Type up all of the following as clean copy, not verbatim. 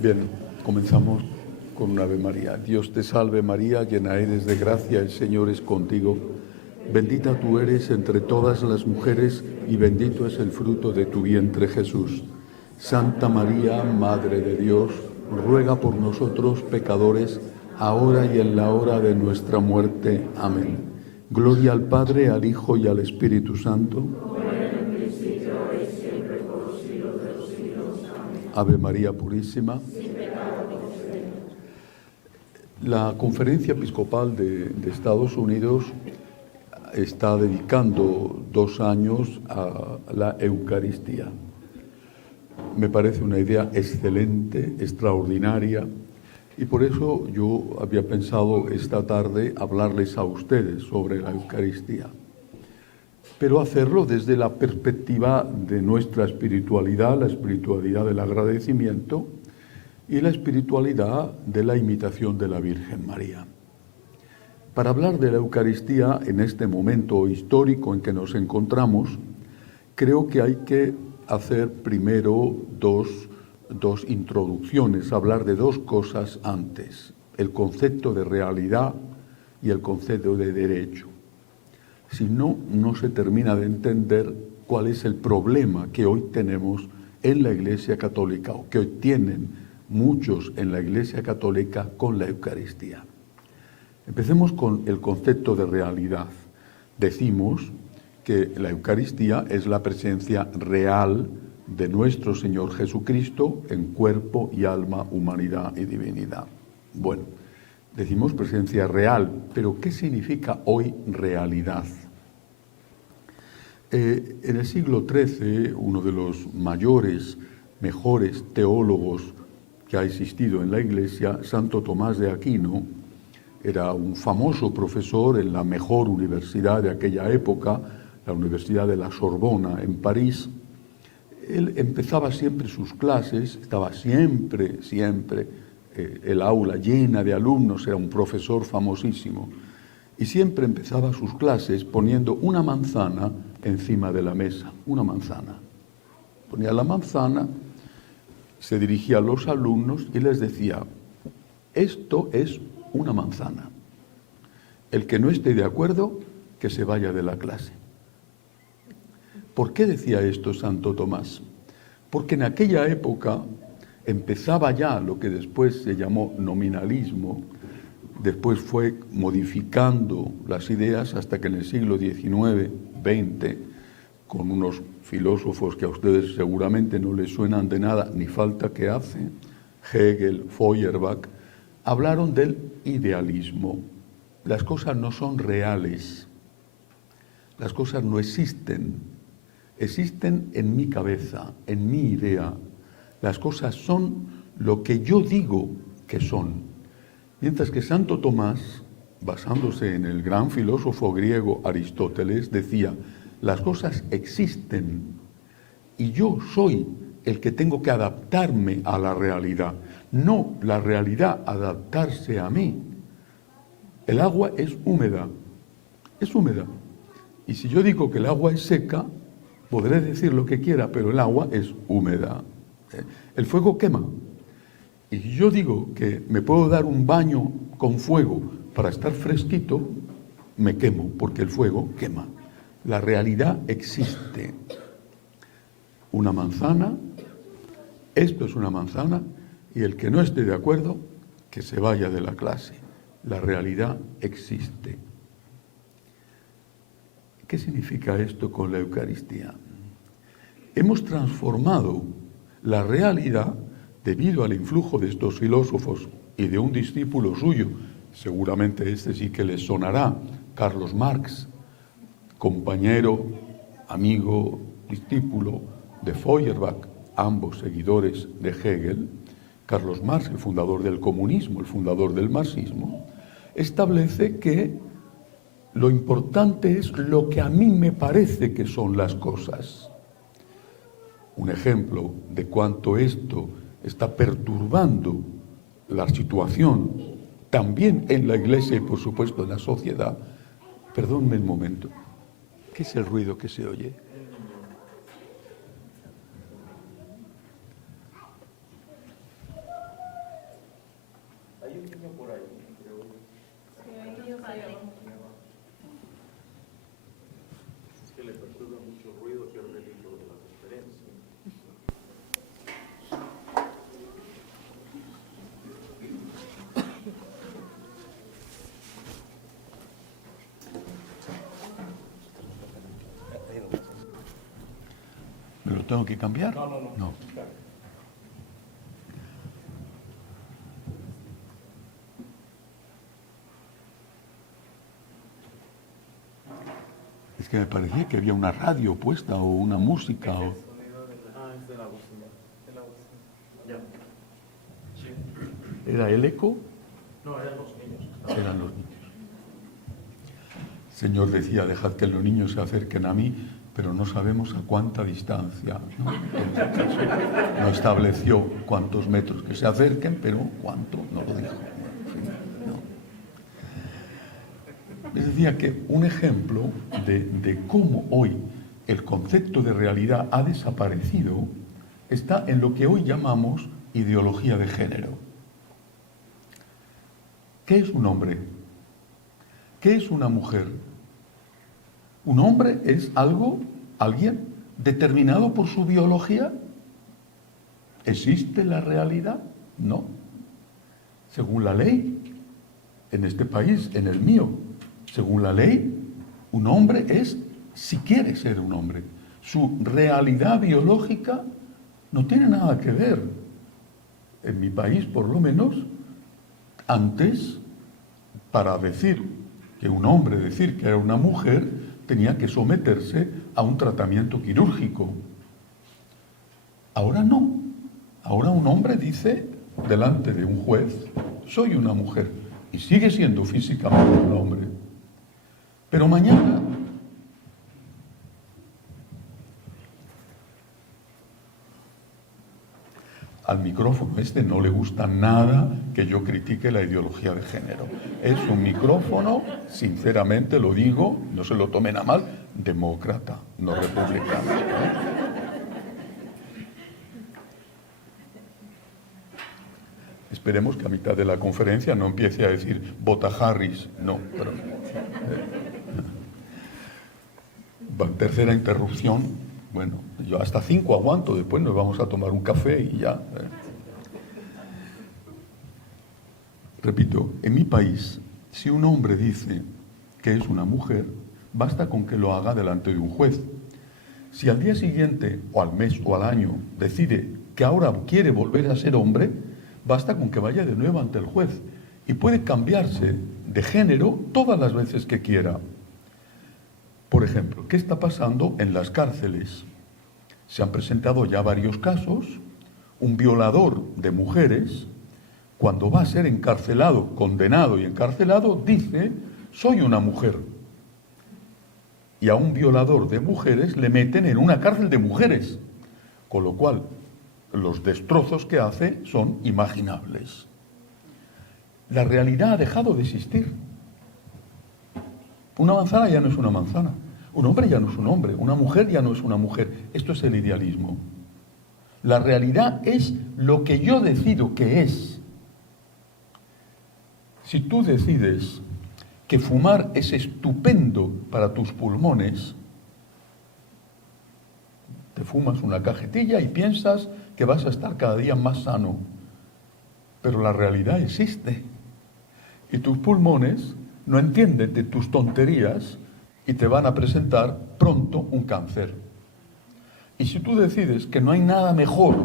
Bien, comenzamos con un Ave María. Dios te salve María, llena eres de gracia, el Señor es contigo. Bendita tú eres entre todas las mujeres y bendito es el fruto de tu vientre Jesús. Santa María, Madre de Dios, ruega por nosotros pecadores, ahora y en la hora de nuestra muerte. Amén. Gloria al Padre, al Hijo y al Espíritu Santo. Ave María Purísima. La Conferencia Episcopal de Estados Unidos está dedicando 2 años a la Eucaristía. Me parece una idea excelente, extraordinaria, y por eso yo había pensado esta tarde hablarles a ustedes sobre la Eucaristía. Pero hacerlo desde la perspectiva de nuestra espiritualidad, la espiritualidad del agradecimiento y la espiritualidad de la imitación de la Virgen María. Para hablar de la Eucaristía en este momento histórico en que nos encontramos, creo que hay que hacer primero dos introducciones, hablar de 2 cosas antes: el concepto de realidad y el concepto de derecho. Si no, no se termina de entender cuál es el problema que hoy tenemos en la Iglesia Católica, o que hoy tienen muchos en la Iglesia Católica con la Eucaristía. Empecemos con el concepto de realidad. Decimos que la Eucaristía es la presencia real de nuestro Señor Jesucristo en cuerpo y alma, humanidad y divinidad. Bueno, decimos presencia real, pero ¿qué significa hoy realidad? En el siglo XIII, uno de los mayores, mejores teólogos que ha existido en la Iglesia, Santo Tomás de Aquino, era un famoso profesor en la mejor universidad de aquella época, la Universidad de la Sorbona en París. Él empezaba siempre sus clases, estaba siempre el aula llena de alumnos, era un profesor famosísimo, y siempre empezaba sus clases poniendo una manzana encima de la mesa, una manzana. Ponía la manzana, se dirigía a los alumnos y les decía: esto es una manzana. El que no esté de acuerdo, que se vaya de la clase. ¿Por qué decía esto Santo Tomás? Porque en aquella época empezaba ya lo que después se llamó nominalismo, después fue modificando las ideas hasta que en el siglo XIX, XX, con unos filósofos que a ustedes seguramente no les suenan de nada, ni falta que hace, Hegel, Feuerbach, hablaron del idealismo. Las cosas no son reales, las cosas no existen, existen en mi cabeza, en mi idea. Las cosas son lo que yo digo que son. Mientras que Santo Tomás, basándose en el gran filósofo griego Aristóteles, decía: las cosas existen y yo soy el que tengo que adaptarme a la realidad, no la realidad adaptarse a mí. El agua es húmeda, y si yo digo que el agua es seca, podré decir lo que quiera, pero el agua es húmeda. El fuego quema, y si yo digo que me puedo dar un baño con fuego para estar fresquito, me quemo, porque el fuego quema. La realidad existe. Una manzana, esto es una manzana, y el que no esté de acuerdo, que se vaya de la clase. La realidad existe. ¿Qué significa esto con la Eucaristía? Hemos transformado la realidad debido al influjo de estos filósofos y de un discípulo suyo, seguramente este sí que les sonará, Carlos Marx, compañero, amigo, discípulo de Feuerbach, ambos seguidores de Hegel. Carlos Marx, el fundador del comunismo, el fundador del marxismo, establece que lo importante es lo que a mí me parece que son las cosas. Un ejemplo de cuánto esto está perturbando la situación también en la Iglesia y por supuesto en la sociedad. Perdónme un momento. ¿Qué es el ruido que se oye? tengo que cambiar? No. Es que me parecía que había una radio puesta o una música. O... ¿Era el eco? No, eran los niños. Eran los niños. El Señor decía, dejad que los niños se acerquen a mí, pero no sabemos a cuánta distancia, ¿no? En ese caso, no estableció cuántos metros que se acerquen, pero cuánto no lo dijo. En fin, no. Les decía que un ejemplo de cómo hoy el concepto de realidad ha desaparecido está en lo que hoy llamamos ideología de género. ¿Qué es un hombre? ¿Qué es una mujer? ¿Un hombre es alguien determinado por su biología? ¿Existe la realidad? No. Según la ley, en este país, en el mío, según la ley, un hombre es si quiere ser un hombre. Su realidad biológica no tiene nada que ver. En mi país, por lo menos, antes, para decir que un hombre, decir que era una mujer, tenía que someterse a un tratamiento quirúrgico. Ahora no. Ahora un hombre dice delante de un juez, soy una mujer, y sigue siendo físicamente un hombre. Pero mañana al micrófono este no le gusta nada que yo critique la ideología de género. Es un micrófono, sinceramente lo digo, no se lo tomen a mal, demócrata, no republicano, ¿eh? Esperemos que a mitad de la conferencia no empiece a decir vota Harris, no, pero... Tercera interrupción, bueno, yo hasta 5 aguanto, después nos vamos a tomar un café y ya. Repito, en mi país, si un hombre dice que es una mujer, basta con que lo haga delante de un juez. Si al día siguiente, o al mes, o al año, decide que ahora quiere volver a ser hombre, basta con que vaya de nuevo ante el juez y puede cambiarse de género todas las veces que quiera. Por ejemplo, ¿qué está pasando en las cárceles? Se han presentado ya varios casos. Un violador de mujeres, cuando va a ser encarcelado, condenado y encarcelado, dice, soy una mujer. Y a un violador de mujeres le meten en una cárcel de mujeres, con lo cual los destrozos que hace son imaginables. La realidad ha dejado de existir. Una manzana ya no es una manzana, un hombre ya no es un hombre, una mujer ya no es una mujer. Esto es el idealismo. La realidad es lo que yo decido que es. Si tú decides que fumar es estupendo para tus pulmones, te fumas una cajetilla y piensas que vas a estar cada día más sano. Pero la realidad existe. Y tus pulmones no entienden de tus tonterías y te van a presentar pronto un cáncer. Y si tú decides que no hay nada mejor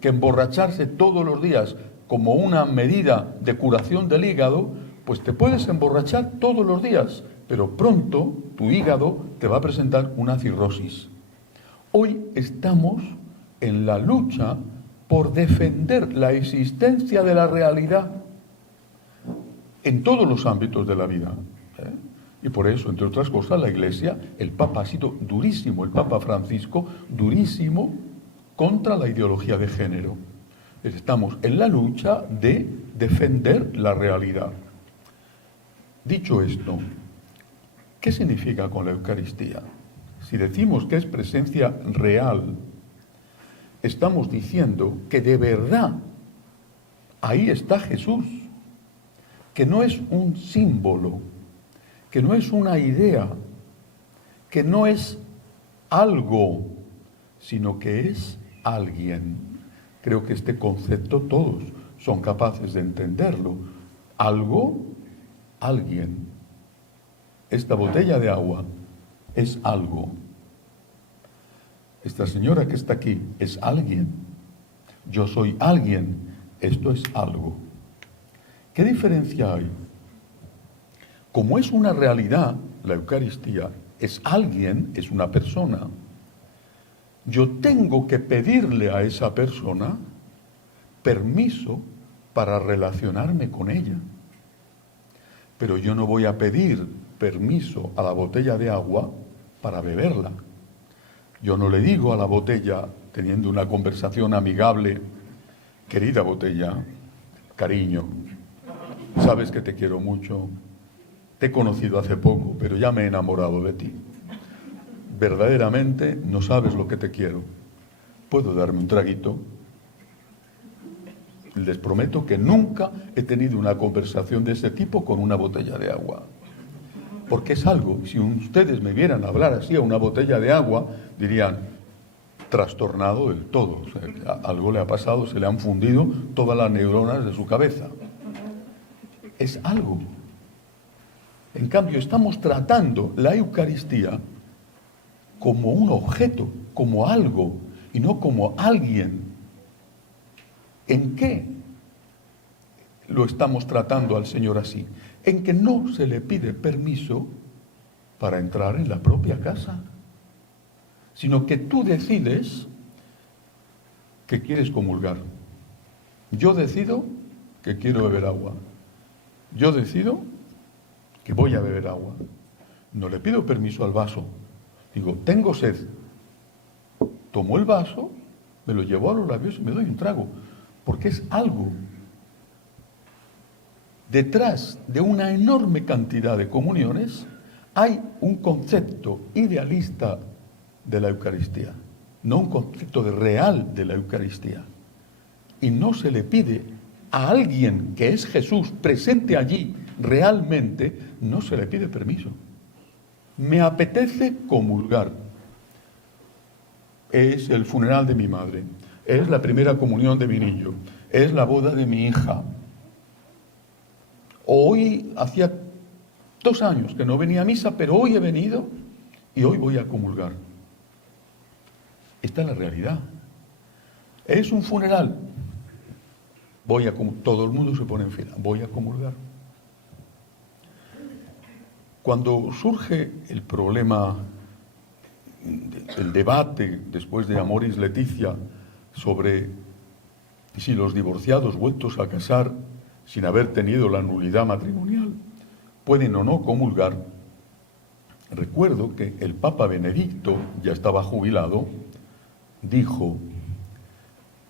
que emborracharse todos los días como una medida de curación del hígado, pues te puedes emborrachar todos los días, pero pronto tu hígado te va a presentar una cirrosis. Hoy estamos en la lucha por defender la existencia de la realidad en todos los ámbitos de la vida. Y por eso, entre otras cosas, la Iglesia, el Papa ha sido durísimo, el Papa Francisco, durísimo contra la ideología de género. Estamos en la lucha de defender la realidad. Dicho esto, ¿qué significa con la Eucaristía? Si decimos que es presencia real, estamos diciendo que de verdad ahí está Jesús, que no es un símbolo, que no es una idea, que no es algo, sino que es alguien. Creo que este concepto todos son capaces de entenderlo. Algo, alguien. Esta botella de agua es algo. Esta señora que está aquí es alguien. Yo soy alguien. Esto es algo. ¿Qué diferencia hay? Como es una realidad, la Eucaristía es alguien, es una persona, yo tengo que pedirle a esa persona permiso para relacionarme con ella. Pero yo no voy a pedir permiso a la botella de agua para beberla. Yo no le digo a la botella, teniendo una conversación amigable, querida botella, cariño, sabes que te quiero mucho, te he conocido hace poco, pero ya me he enamorado de ti. Verdaderamente no sabes lo que te quiero. ¿Puedo darme un traguito? Les prometo que nunca he tenido una conversación de ese tipo con una botella de agua. Porque es algo, si ustedes me vieran hablar así a una botella de agua, dirían, trastornado del todo. O sea, algo le ha pasado, se le han fundido todas las neuronas de su cabeza. Es algo. En cambio, estamos tratando la Eucaristía como un objeto, como algo, y no como alguien. ¿En qué lo estamos tratando al Señor así? En que no se le pide permiso para entrar en la propia casa, sino que tú decides que quieres comulgar. Yo decido que quiero beber agua. Yo decido que voy a beber agua. No le pido permiso al vaso. Digo, tengo sed. Tomo el vaso, me lo llevo a los labios y me doy un trago. Porque es algo. Detrás de una enorme cantidad de comuniones hay un concepto idealista de la Eucaristía, no un concepto real de la Eucaristía. Y no se le pide a alguien que es Jesús presente allí realmente, no se le pide permiso. Me apetece comulgar. Es el funeral de mi madre, es la primera comunión de mi niño, es la boda de mi hija. Hoy hacía 2 años que no venía a misa, pero hoy he venido y hoy voy a comulgar. Esta es la realidad. Es un funeral. Todo el mundo se pone en fila. Voy a comulgar. Cuando surge el problema, el debate después de Amoris Laetitia sobre si los divorciados vueltos a casar sin haber tenido la nulidad matrimonial pueden o no comulgar, recuerdo que el Papa Benedicto, ya estaba jubilado, dijo: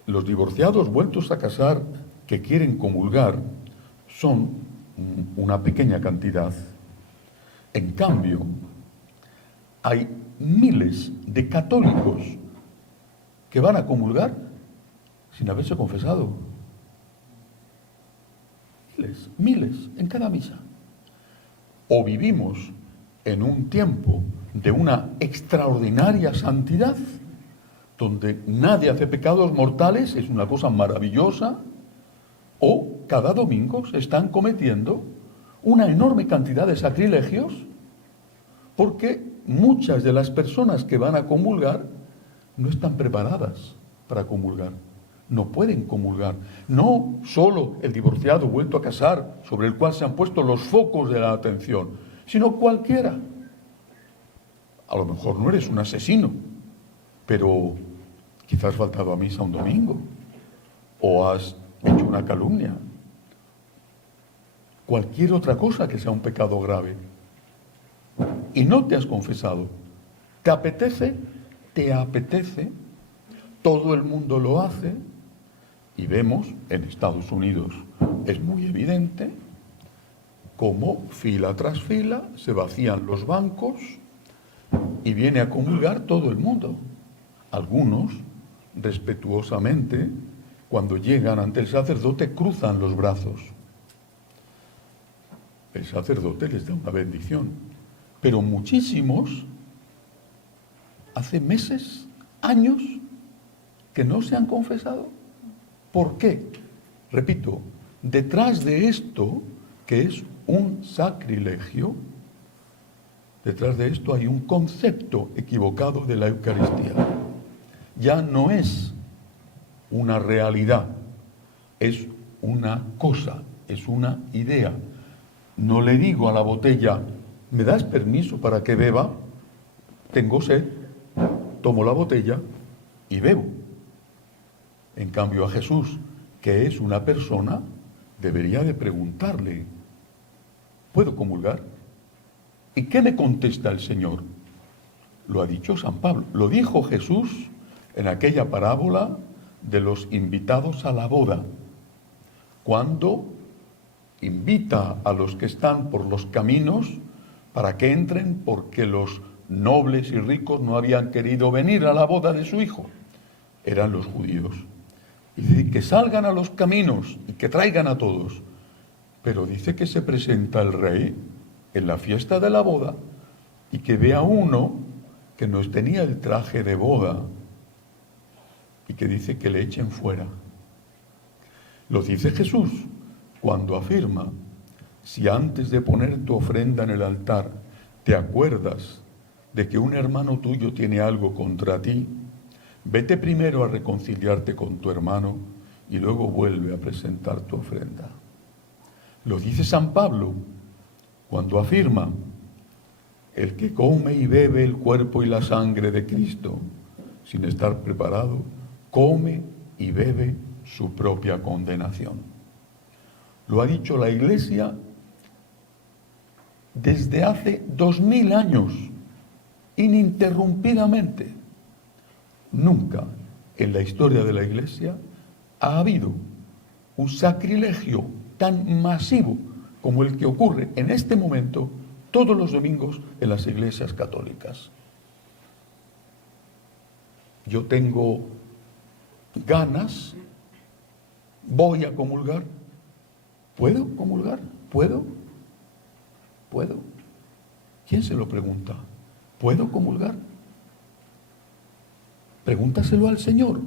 los divorciados vueltos a casar que quieren comulgar son una pequeña cantidad. En cambio, hay miles de católicos que van a comulgar sin haberse confesado. Miles en cada misa. O vivimos en un tiempo de una extraordinaria santidad, donde nadie hace pecados mortales, es una cosa maravillosa, o cada domingo se están cometiendo una enorme cantidad de sacrilegios, porque muchas de las personas que van a comulgar no están preparadas para comulgar, no pueden comulgar. No solo el divorciado vuelto a casar, sobre el cual se han puesto los focos de la atención, sino cualquiera. A lo mejor no eres un asesino, pero quizás has faltado a misa un domingo, o has hecho una calumnia, cualquier otra cosa que sea un pecado grave, y no te has confesado. ¿Te apetece? ¿Te apetece? Todo el mundo lo hace, y vemos en Estados Unidos, es muy evidente, cómo fila tras fila se vacían los bancos y viene a comulgar todo el mundo. Algunos, respetuosamente, cuando llegan ante el sacerdote, cruzan los brazos. El sacerdote les da una bendición. Pero muchísimos, hace meses, años, que no se han confesado. ¿Por qué? Repito, detrás de esto, que es un sacrilegio, detrás de esto hay un concepto equivocado de la Eucaristía. ya no es una realidad, es una cosa, es una idea. No le digo a la botella, ¿me das permiso para que beba? Tengo sed, tomo la botella y bebo. En cambio a Jesús, que es una persona, debería de preguntarle, ¿puedo comulgar? ¿Y qué me contesta el Señor? Lo ha dicho San Pablo, lo dijo Jesús en aquella parábola de los invitados a la boda, cuando invita a los que están por los caminos para que entren porque los nobles y ricos no habían querido venir a la boda de su hijo, eran los judíos. Y dice que salgan a los caminos y que traigan a todos. Pero dice que se presenta el rey en la fiesta de la boda y que ve a uno que no tenía el traje de boda y que dice que le echen fuera. Lo dice Jesús cuando afirma, si antes de poner tu ofrenda en el altar te acuerdas de que un hermano tuyo tiene algo contra ti, vete primero a reconciliarte con tu hermano y luego vuelve a presentar tu ofrenda. Lo dice San Pablo cuando afirma, el que come y bebe el cuerpo y la sangre de Cristo sin estar preparado, come y bebe su propia condenación. Lo ha dicho la Iglesia desde hace 2000 años, ininterrumpidamente. Nunca en la historia de la Iglesia ha habido un sacrilegio tan masivo como el que ocurre en este momento todos los domingos en las iglesias católicas. Yo tengo ganas, voy a comulgar. ¿Puedo comulgar? ¿Puedo? ¿Quién se lo pregunta? ¿Puedo comulgar? Pregúntaselo al Señor.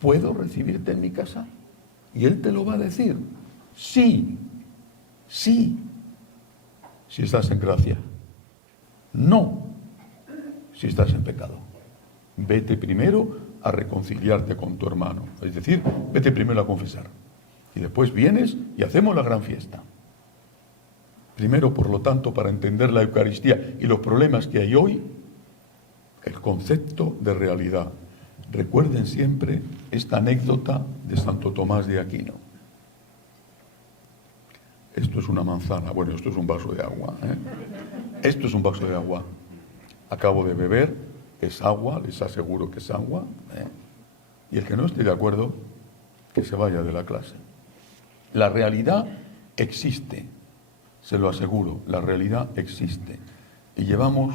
¿Puedo recibirte en mi casa? Y Él te lo va a decir. Sí, si estás en gracia. No, si estás en pecado. Vete primero a reconciliarte con tu hermano. Es decir, vete primero a confesar. Y después vienes y hacemos la gran fiesta. Primero, por lo tanto, para entender la Eucaristía y los problemas que hay hoy, el concepto de realidad. Recuerden siempre esta anécdota de Santo Tomás de Aquino. Esto es una manzana, bueno, esto es un vaso de agua. Esto es un vaso de agua. Acabo de beber, es agua, les aseguro que es agua. Y el que no esté de acuerdo, que se vaya de la clase. La realidad existe, se lo aseguro, la realidad existe. Y llevamos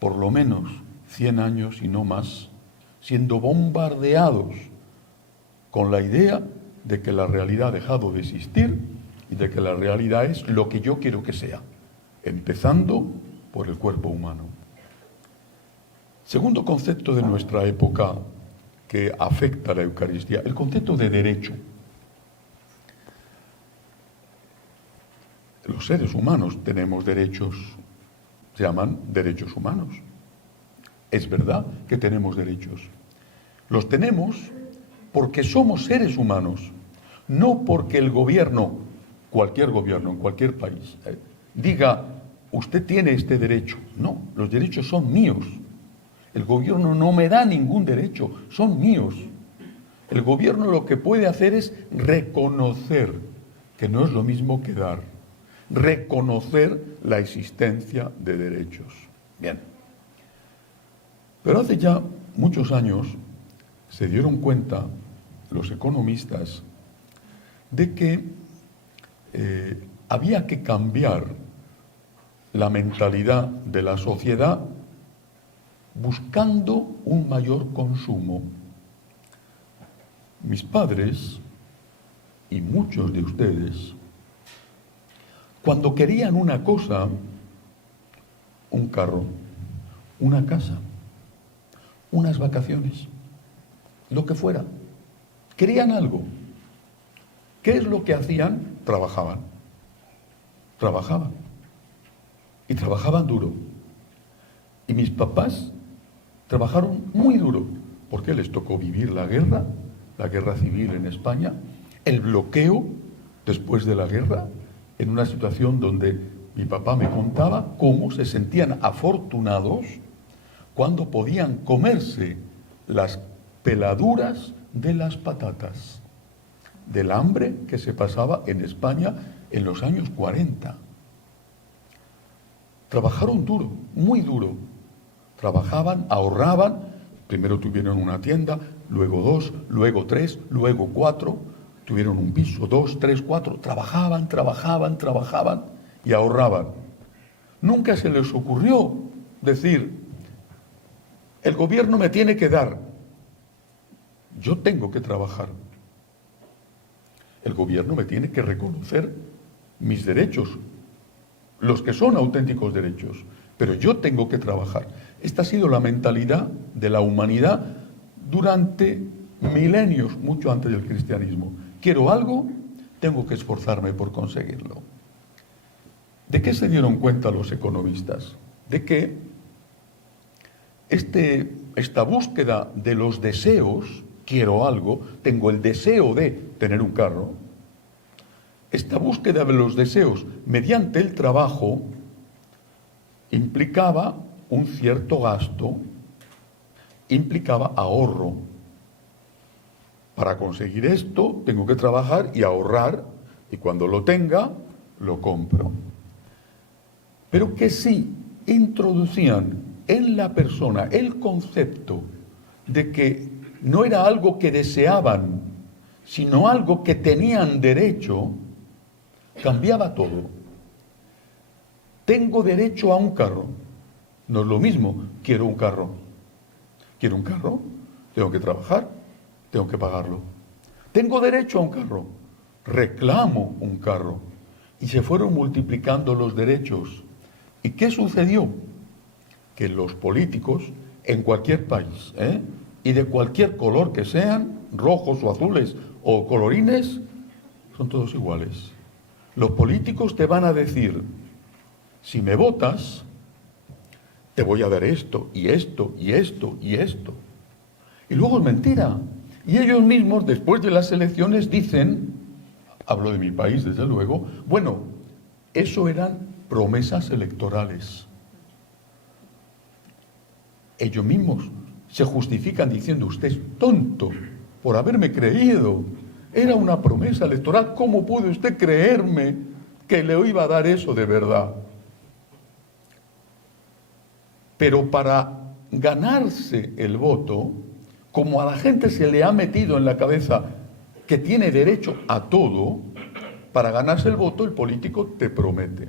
por lo menos 100 años y no más siendo bombardeados con la idea de que la realidad ha dejado de existir y de que la realidad es lo que yo quiero que sea, empezando por el cuerpo humano. Segundo concepto de nuestra época que afecta a la Eucaristía, el concepto de derecho. Los seres humanos tenemos derechos, se llaman derechos humanos. Es verdad que tenemos derechos. Los tenemos porque somos seres humanos, no porque el gobierno, cualquier gobierno en cualquier país, diga, usted tiene este derecho. No, los derechos son míos. El gobierno no me da ningún derecho, son míos. El gobierno lo que puede hacer es reconocer, que no es lo mismo que dar, reconocer la existencia de derechos. Bien. Pero hace ya muchos años se dieron cuenta los economistas de que había que cambiar la mentalidad de la sociedad buscando un mayor consumo. Mis padres y muchos de ustedes, cuando querían una cosa, un carro, una casa, unas vacaciones, lo que fuera, querían algo. ¿Qué es lo que hacían? Trabajaban. Y trabajaban duro. Y mis papás trabajaron muy duro porque les tocó vivir la guerra civil en España, el bloqueo después de la guerra, en una situación donde mi papá me contaba cómo se sentían afortunados cuando podían comerse las peladuras de las patatas, del hambre que se pasaba en España en los años 40. Trabajaron duro, muy duro. Trabajaban, ahorraban, primero tuvieron una tienda, luego 2, luego 3, luego 4, tuvieron un piso, 2, 3, 4, trabajaban y ahorraban. Nunca se les ocurrió decir, el gobierno me tiene que dar, yo tengo que trabajar. El gobierno me tiene que reconocer mis derechos, los que son auténticos derechos, pero yo tengo que trabajar. Esta ha sido la mentalidad de la humanidad durante milenios, mucho antes del cristianismo. Quiero algo, tengo que esforzarme por conseguirlo. ¿De qué se dieron cuenta los economistas? De que esta búsqueda de los deseos, quiero algo, tengo el deseo de tener un carro, esta búsqueda de los deseos mediante el trabajo implicaba un cierto gasto, implicaba ahorro. Para conseguir esto tengo que trabajar y ahorrar, y cuando lo tenga, lo compro. Pero que si introducían en la persona el concepto de que no era algo que deseaban, sino algo que tenían derecho, cambiaba todo. Tengo derecho a un carro. No es lo mismo, quiero un carro. ¿Quiero un carro? Tengo que trabajar, tengo que pagarlo. Tengo derecho a un carro. Reclamo un carro. Y se fueron multiplicando los derechos. ¿Y qué sucedió? Que los políticos en cualquier país, y de cualquier color que sean, rojos o azules o colorines, son todos iguales. Los políticos te van a decir, si me votas, te voy a dar esto, y esto, y esto, y esto. Y luego es mentira. Y ellos mismos, después de las elecciones, dicen, hablo de mi país desde luego, bueno, eso eran promesas electorales. Ellos mismos se justifican diciendo, usted es tonto por haberme creído. Era una promesa electoral. ¿Cómo puede usted creerme que le iba a dar eso de verdad? Pero para ganarse el voto, como a la gente se le ha metido en la cabeza que tiene derecho a todo, para ganarse el voto el político te promete.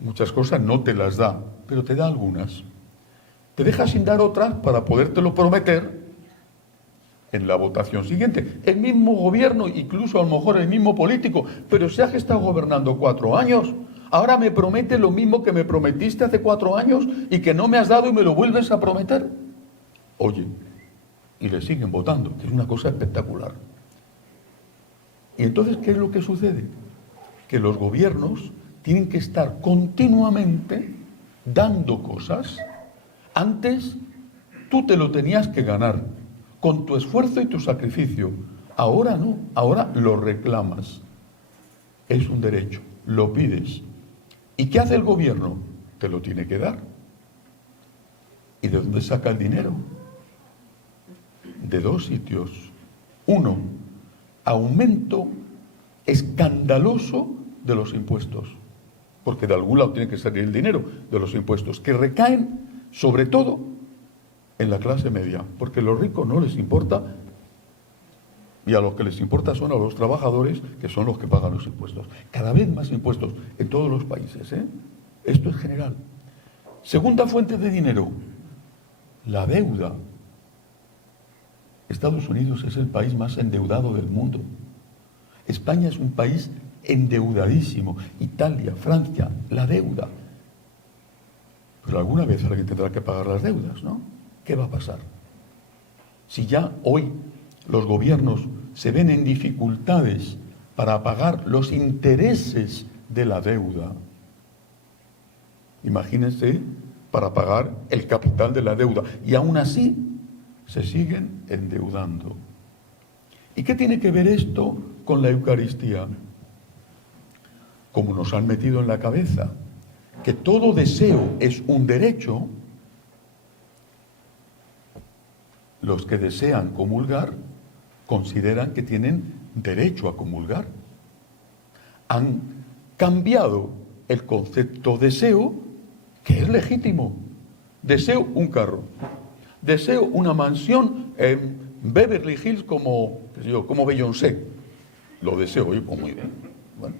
Muchas cosas no te las da, pero te da algunas. Te deja sin dar otras para podértelo prometer en la votación siguiente. El mismo gobierno, incluso a lo mejor el mismo político, pero si has estado gobernando 4 años, ahora me promete lo mismo que me prometiste hace 4 años y que no me has dado y me lo vuelves a prometer. Oye, y le siguen votando, que es una cosa espectacular. Y entonces, ¿qué es lo que sucede? Que los gobiernos tienen que estar continuamente dando cosas. Antes tú te lo tenías que ganar con tu esfuerzo y tu sacrificio. Ahora no, ahora lo reclamas. Es un derecho, lo pides. ¿Y qué hace el gobierno? Te lo tiene que dar. ¿Y de dónde saca el dinero? De 2 sitios. 1, aumento escandaloso de los impuestos. Porque de algún lado tiene que salir el dinero de los impuestos, que recaen sobre todo en la clase media, porque a los ricos no les importa, y a los que les importa son a los trabajadores, que son los que pagan los impuestos. Cada vez más impuestos en todos los países, Esto es general. Segunda fuente de dinero, la deuda. Estados Unidos es el país más endeudado del mundo. España es un país endeudadísimo. Italia, Francia, la deuda. Pero alguna vez alguien tendrá que pagar las deudas, ¿no? ¿Qué va a pasar? Si ya hoy los gobiernos se ven en dificultades para pagar los intereses de la deuda, imagínense para pagar el capital de la deuda. Y aún así se siguen endeudando. ¿Y qué tiene que ver esto con la Eucaristía? Como nos han metido en la cabeza que todo deseo es un derecho, los que desean comulgar consideran que tienen derecho a comulgar. Han cambiado el concepto deseo, que es legítimo. Deseo un carro, deseo una mansión en Beverly Hills como Beyoncé. Lo deseo, oye, pues muy bien. Bueno,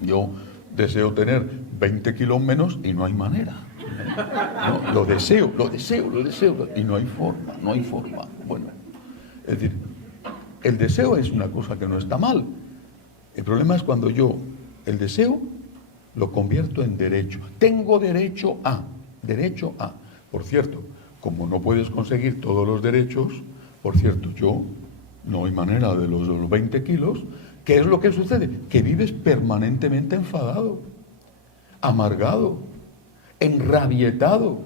yo deseo tener 20 kilos menos y no hay manera. No, lo deseo, y no hay forma. Bueno, es decir, el deseo es una cosa que no está mal. El problema es cuando yo el deseo lo convierto en derecho. Tengo derecho a. Por cierto, como no puedes conseguir todos los derechos, por cierto, yo no hay manera de los 20 kilos. ¿Qué es lo que sucede? Que vives permanentemente enfadado, amargado, enrabietado.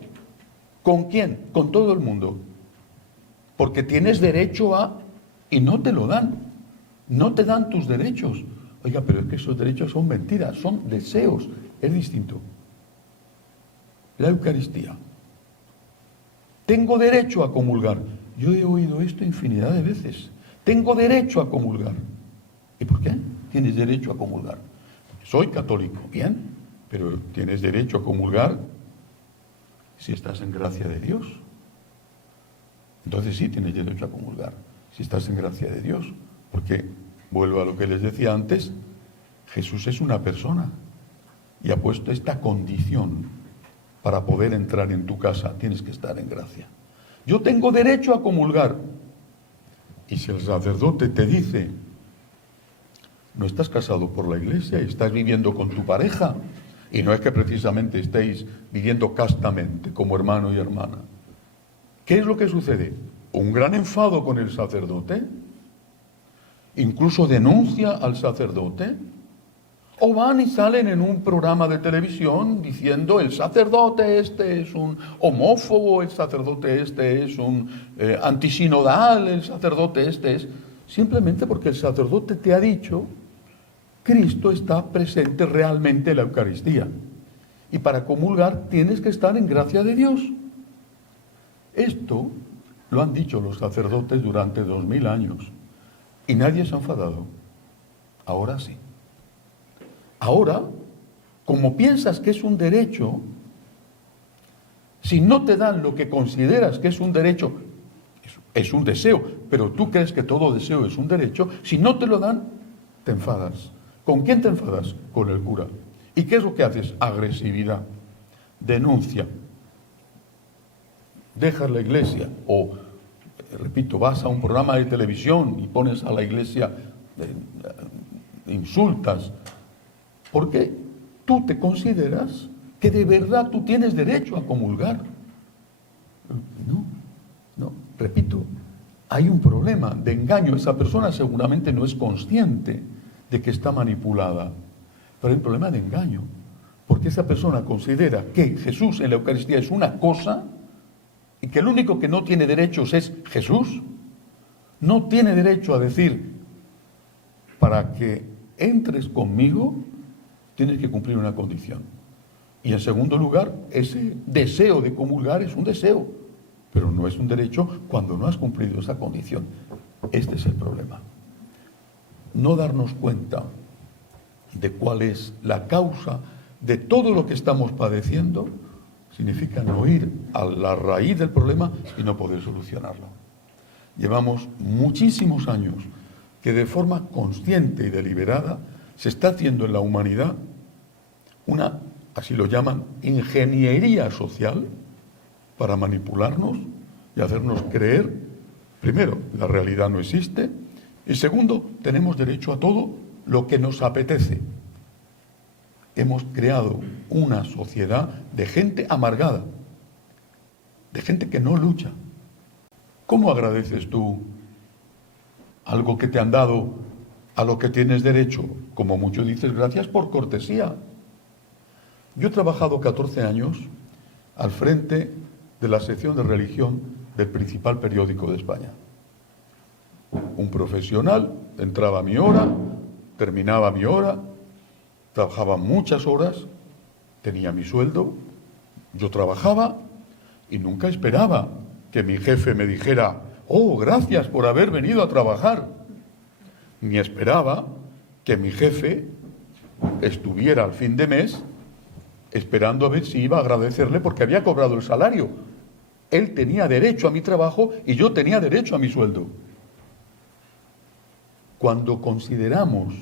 ¿Con quién? Con todo el mundo. Porque tienes derecho a y no te lo dan. No te dan tus derechos. Oiga, pero es que esos derechos son mentiras, son deseos. Es distinto. La Eucaristía. Tengo derecho a comulgar. Yo he oído esto infinidad de veces. Tengo derecho a comulgar. ¿Y por qué tienes derecho a comulgar? Soy católico, bien, pero tienes derecho a comulgar si estás en gracia de Dios. Entonces sí tienes derecho a comulgar, si estás en gracia de Dios. Porque, vuelvo a lo que les decía antes, Jesús es una persona y ha puesto esta condición para poder entrar en tu casa. Tienes que estar en gracia. Yo tengo derecho a comulgar. Y si el sacerdote te dice, no estás casado por la iglesia y estás viviendo con tu pareja, y no es que precisamente estéis viviendo castamente como hermano y hermana, ¿qué es lo que sucede? Un gran enfado con el sacerdote, incluso denuncia al sacerdote, o van y salen en un programa de televisión diciendo el sacerdote este es un homófobo, el sacerdote este es un antisinodal, el sacerdote este es... Simplemente porque el sacerdote te ha dicho, Cristo está presente realmente en la Eucaristía. Y para comulgar tienes que estar en gracia de Dios. Esto lo han dicho los sacerdotes durante 2000 años. Y nadie se ha enfadado. Ahora sí. Ahora, como piensas que es un derecho, si no te dan lo que consideras que es un derecho, es un deseo, pero tú crees que todo deseo es un derecho, si no te lo dan, te enfadas. ¿Con quién te enfadas? Con el cura. ¿Y qué es lo que haces? Agresividad, denuncia, dejas la iglesia o, repito, vas a un programa de televisión y pones a la iglesia, insultas, porque tú te consideras que de verdad tú tienes derecho a comulgar. No, repito, hay un problema de engaño. Esa persona seguramente no es consciente de que está manipulada, pero hay un problema de engaño, porque esa persona considera que Jesús en la Eucaristía es una cosa y que el único que no tiene derechos es Jesús. No tiene derecho a decir, para que entres conmigo tienes que cumplir una condición. Y en segundo lugar, ese deseo de comulgar es un deseo, pero no es un derecho cuando no has cumplido esa condición. Este es el problema. No darnos cuenta de cuál es la causa de todo lo que estamos padeciendo significa no ir a la raíz del problema y no poder solucionarlo. Llevamos muchísimos años que de forma consciente y deliberada se está haciendo en la humanidad una, así lo llaman, ingeniería social para manipularnos y hacernos creer, primero, la realidad no existe, y segundo, tenemos derecho a todo lo que nos apetece. Hemos creado una sociedad de gente amargada, de gente que no lucha. ¿Cómo agradeces tú algo que te han dado, a lo que tienes derecho? Como mucho dices, gracias por cortesía. Yo he trabajado 14 años al frente de la sección de religión del principal periódico de España. Un profesional, entraba a mi hora, terminaba a mi hora, trabajaba muchas horas, tenía mi sueldo, yo trabajaba y nunca esperaba que mi jefe me dijera: oh, gracias por haber venido a trabajar. Ni esperaba que mi jefe estuviera al fin de mes esperando a ver si iba a agradecerle porque había cobrado el salario. Él tenía derecho a mi trabajo y yo tenía derecho a mi sueldo. Cuando consideramos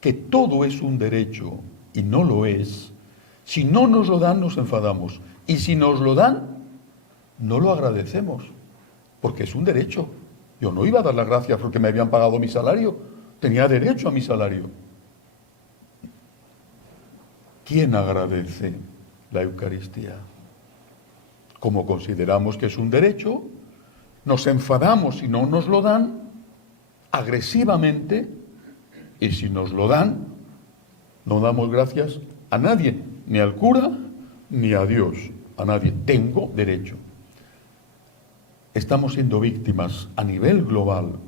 que todo es un derecho y no lo es, si no nos lo dan nos enfadamos, y si nos lo dan no lo agradecemos, porque es un derecho. Yo no iba a dar las gracias porque me habían pagado mi salario, tenía derecho a mi salario. ¿Quién agradece la Eucaristía? Como consideramos que es un derecho, nos enfadamos si no nos lo dan, agresivamente, y si nos lo dan, no damos gracias a nadie, ni al cura, ni a Dios, a nadie. Tengo derecho. Estamos siendo víctimas a nivel global,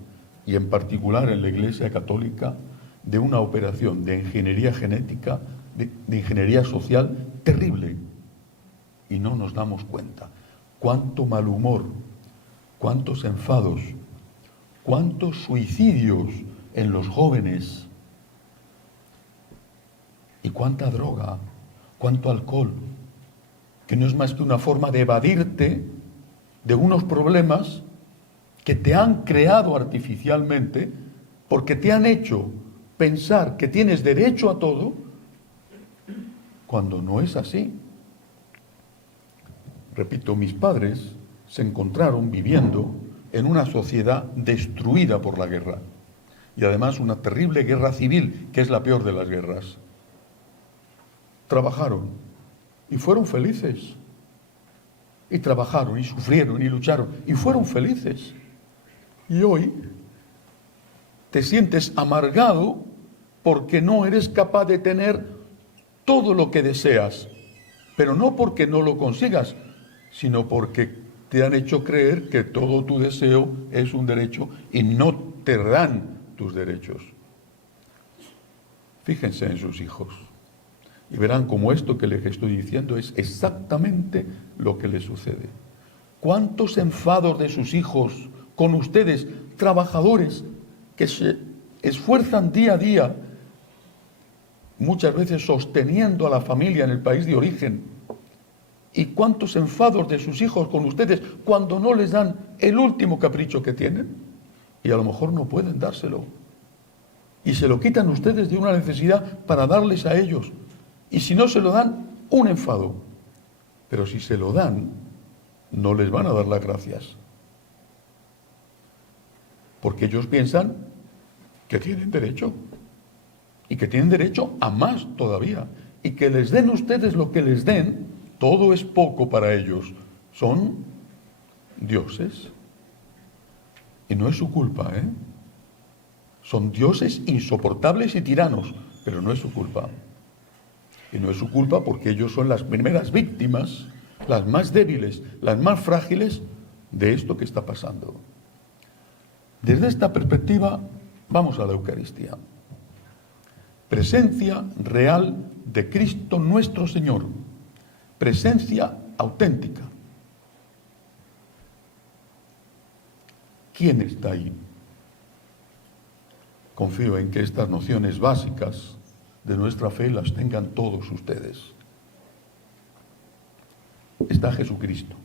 y en particular en la Iglesia Católica, de una operación de ingeniería genética, de ingeniería social terrible, y no nos damos cuenta. Cuánto mal humor, cuántos enfados, cuántos suicidios en los jóvenes, y cuánta droga, cuánto alcohol, que no es más que una forma de evadirte de unos problemas que te han creado artificialmente porque te han hecho pensar que tienes derecho a todo cuando no es así. Repito, mis padres se encontraron viviendo en una sociedad destruida por la guerra, y además una terrible guerra civil, que es la peor de las guerras. Trabajaron y fueron felices, y trabajaron y sufrieron y lucharon y fueron felices. Y hoy te sientes amargado porque no eres capaz de tener todo lo que deseas, pero no porque no lo consigas, sino porque te han hecho creer que todo tu deseo es un derecho y no te dan tus derechos. Fíjense en sus hijos y verán cómo esto que les estoy diciendo es exactamente lo que les sucede. ¿Cuántos enfados de sus hijos con ustedes, trabajadores que se esfuerzan día a día, muchas veces sosteniendo a la familia en el país de origen? ¿Y cuántos enfados de sus hijos con ustedes cuando no les dan el último capricho que tienen? Y a lo mejor no pueden dárselo. Y se lo quitan ustedes de una necesidad para darles a ellos. Y si no se lo dan, un enfado. Pero si se lo dan, no les van a dar las gracias. Porque ellos piensan que tienen derecho. Y que tienen derecho a más todavía. Y que les den ustedes lo que les den, todo es poco para ellos. Son dioses. Y no es su culpa, ¿eh? Son dioses insoportables y tiranos, pero no es su culpa. Y no es su culpa porque ellos son las primeras víctimas, las más débiles, las más frágiles de esto que está pasando. Desde esta perspectiva, vamos a la Eucaristía. Presencia real de Cristo nuestro Señor. Presencia auténtica. ¿Quién está ahí? Confío en que estas nociones básicas de nuestra fe las tengan todos ustedes. Está Jesucristo.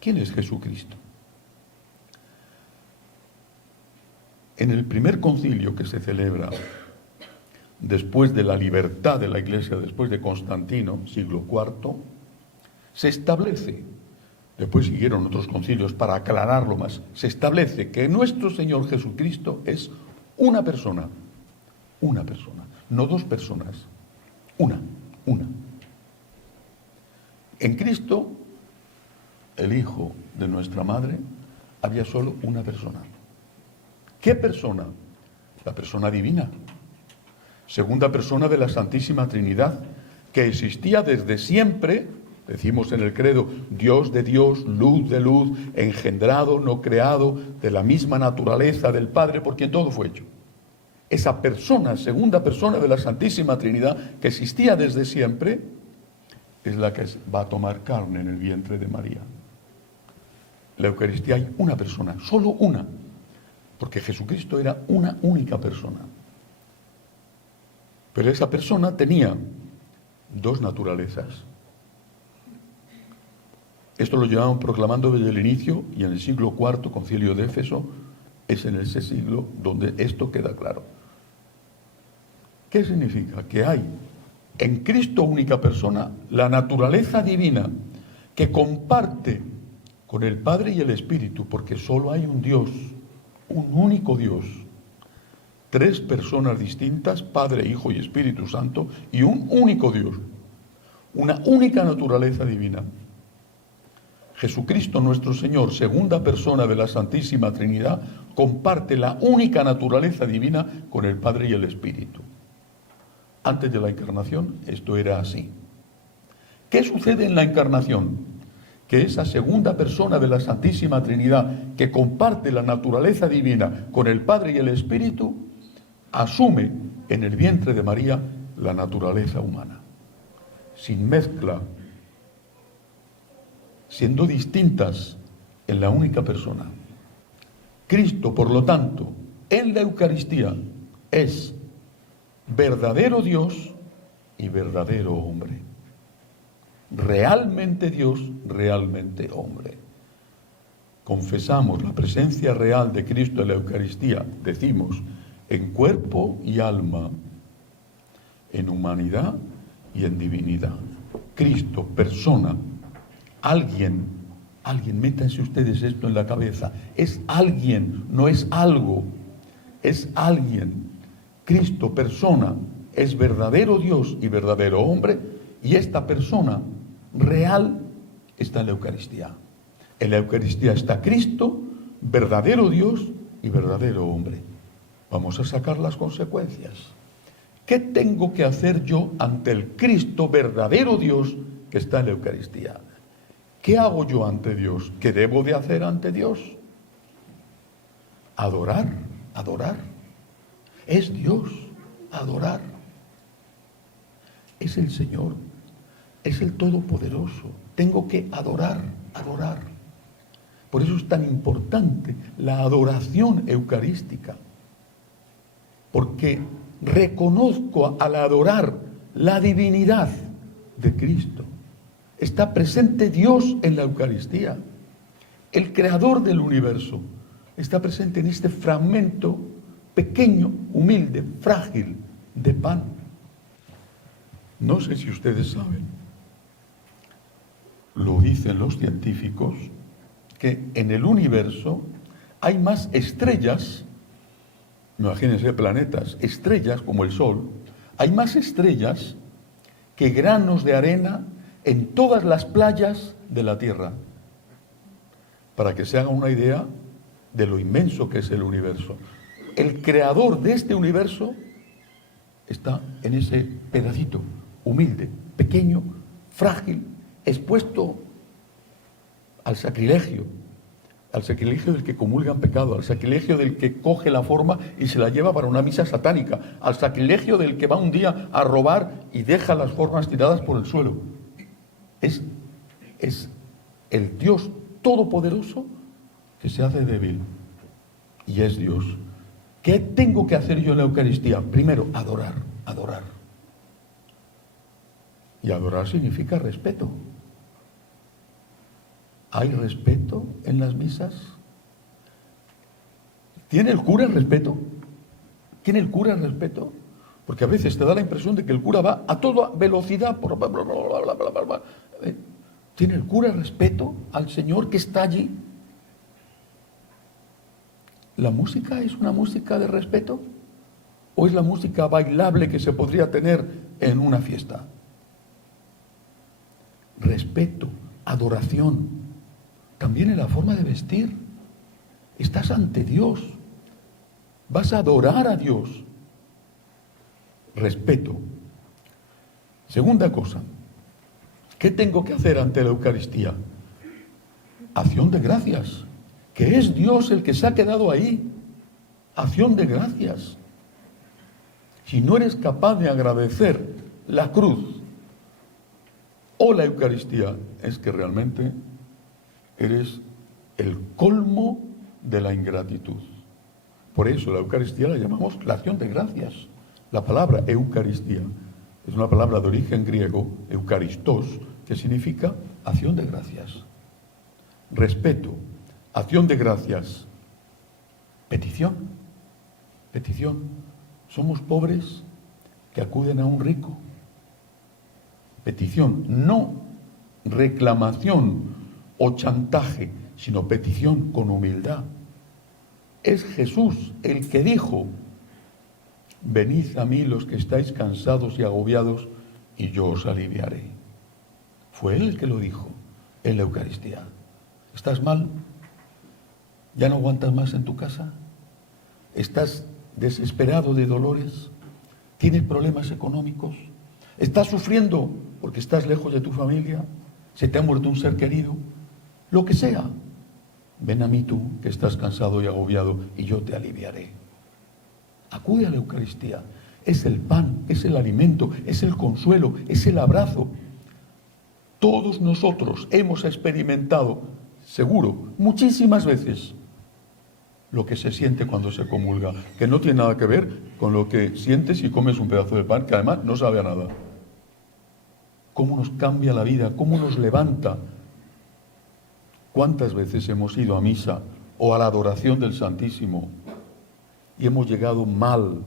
¿Quién es Jesucristo? En el primer concilio que se celebra después de la libertad de la Iglesia, después de Constantino, siglo IV, se establece, después siguieron otros concilios para aclararlo más, se establece que nuestro Señor Jesucristo es una persona, no dos personas, una. En Cristo, el Hijo de nuestra Madre, había solo una persona. ¿Qué persona? La persona divina, segunda persona de la Santísima Trinidad, que existía desde siempre Decimos en el credo, Dios de Dios, luz de luz, engendrado, no creado, de la misma naturaleza del Padre, por quien todo fue hecho. Esa persona, segunda persona de la Santísima Trinidad, que existía desde siempre, es la que va a tomar carne en el vientre de María. En la Eucaristía hay una persona, solo una, porque Jesucristo era una única persona. Pero esa persona tenía dos naturalezas. Esto lo llevaban proclamando desde el inicio, y en el siglo IV, Concilio de Éfeso, es en ese siglo donde esto queda claro. ¿Qué significa? Que hay en Cristo, única persona, la naturaleza divina que comparte con el Padre y el Espíritu, porque solo hay un Dios, un único Dios. Tres personas distintas, Padre, Hijo y Espíritu Santo, y un único Dios. Una única naturaleza divina. Jesucristo nuestro Señor, segunda persona de la Santísima Trinidad, comparte la única naturaleza divina con el Padre y el Espíritu. Antes de la encarnación esto era así. ¿Qué sucede en la encarnación? Que esa segunda persona de la Santísima Trinidad, que comparte la naturaleza divina con el Padre y el Espíritu, asume en el vientre de María la naturaleza humana, sin mezcla, siendo distintas en la única persona. Cristo, por lo tanto, en la Eucaristía es verdadero Dios y verdadero hombre. Realmente Dios, realmente hombre. Confesamos la presencia real de Cristo en la Eucaristía, decimos, en cuerpo y alma, en humanidad y en divinidad. Cristo, persona, alguien, métanse ustedes esto en la cabeza, es alguien, no es algo, es alguien. Cristo, persona, es verdadero Dios y verdadero hombre, y esta persona real está en la Eucaristía. En la Eucaristía está Cristo, verdadero Dios y verdadero hombre. Vamos a sacar las consecuencias. ¿Qué tengo que hacer yo ante el Cristo, verdadero Dios, que está en la Eucaristía? ¿Qué hago yo ante Dios? ¿Qué debo de hacer ante Dios? Adorar, adorar. Es Dios, adorar. Es el Señor, es el Todopoderoso. Tengo que adorar, adorar. Por eso es tan importante la adoración eucarística. Porque reconozco al adorar la divinidad de Cristo. Está presente Dios en la Eucaristía. El creador del universo está presente en este fragmento pequeño, humilde, frágil de pan. No sé si ustedes saben, lo dicen los científicos, que en el universo hay más estrellas, imagínense planetas, estrellas como el Sol, hay más estrellas que granos de arena en todas las playas de la Tierra, para que se haga una idea de lo inmenso que es el universo. El creador de este universo está en ese pedacito, humilde, pequeño, frágil, expuesto al sacrilegio del que comulga en pecado, al sacrilegio del que coge la forma y se la lleva para una misa satánica, al sacrilegio del que va un día a robar y deja las formas tiradas por el suelo. Es el Dios todopoderoso que se hace débil y es Dios. ¿Qué tengo que hacer yo en la Eucaristía? Primero, adorar, adorar. Y adorar significa respeto. ¿Hay respeto en las misas? ¿Tiene el cura el respeto? ¿Tiene el cura el respeto? Porque a veces te da la impresión de que el cura va a toda velocidad. ¿Tiene el cura respeto al Señor que está allí? ¿La música es una música de respeto? ¿O es la música bailable que se podría tener en una fiesta? Respeto, adoración, también en la forma de vestir. Estás ante Dios, vas a adorar a Dios. Respeto. Segunda cosa, ¿Qué tengo que hacer ante la Eucaristía? Acción de gracias, que es Dios el que se ha quedado ahí. Acción de gracias. Si no eres capaz de agradecer la cruz o la Eucaristía, es que realmente eres el colmo de la ingratitud. Por eso la Eucaristía la llamamos la acción de gracias. La palabra Eucaristía es una palabra de origen griego, eucaristos, que significa acción de gracias. Respeto, acción de gracias, petición, petición. Somos pobres que acuden a un rico. Petición, no reclamación o chantaje, sino petición con humildad. Es Jesús el que dijo: venid a mí los que estáis cansados y agobiados, y yo os aliviaré. Fue Él el que lo dijo en la Eucaristía. ¿Estás mal? ¿Ya no aguantas más en tu casa? ¿Estás desesperado de dolores? ¿Tienes problemas económicos? ¿Estás sufriendo porque estás lejos de tu familia? ¿Se te ha muerto un ser querido? Lo que sea. Ven a mí tú, que estás cansado y agobiado, y yo te aliviaré. Acude a la Eucaristía. Es el pan, es el alimento, es el consuelo, es el abrazo. Todos nosotros hemos experimentado, seguro, muchísimas veces, lo que se siente cuando se comulga, que no tiene nada que ver con lo que sientes si comes un pedazo de pan, que además no sabe a nada. Cómo nos cambia la vida, cómo nos levanta. ¿Cuántas veces hemos ido a misa o a la adoración del Santísimo y hemos llegado mal,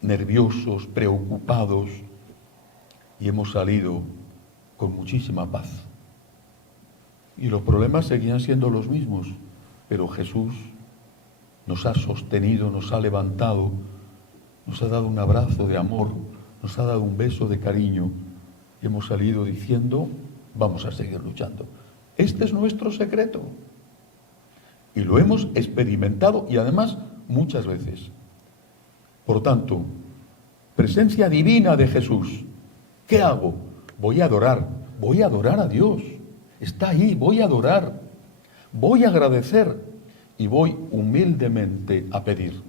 nerviosos, preocupados, y hemos salido con muchísima paz? Y los problemas seguían siendo los mismos, pero Jesús nos ha sostenido, nos ha levantado, nos ha dado un abrazo de amor, nos ha dado un beso de cariño, y hemos salido diciendo: vamos a seguir luchando. Este es nuestro secreto. Y lo hemos experimentado, y además muchas veces. Por tanto, presencia divina de Jesús. ¿Qué hago? Voy a adorar a Dios. Está ahí, voy a adorar, voy a agradecer y voy humildemente a pedir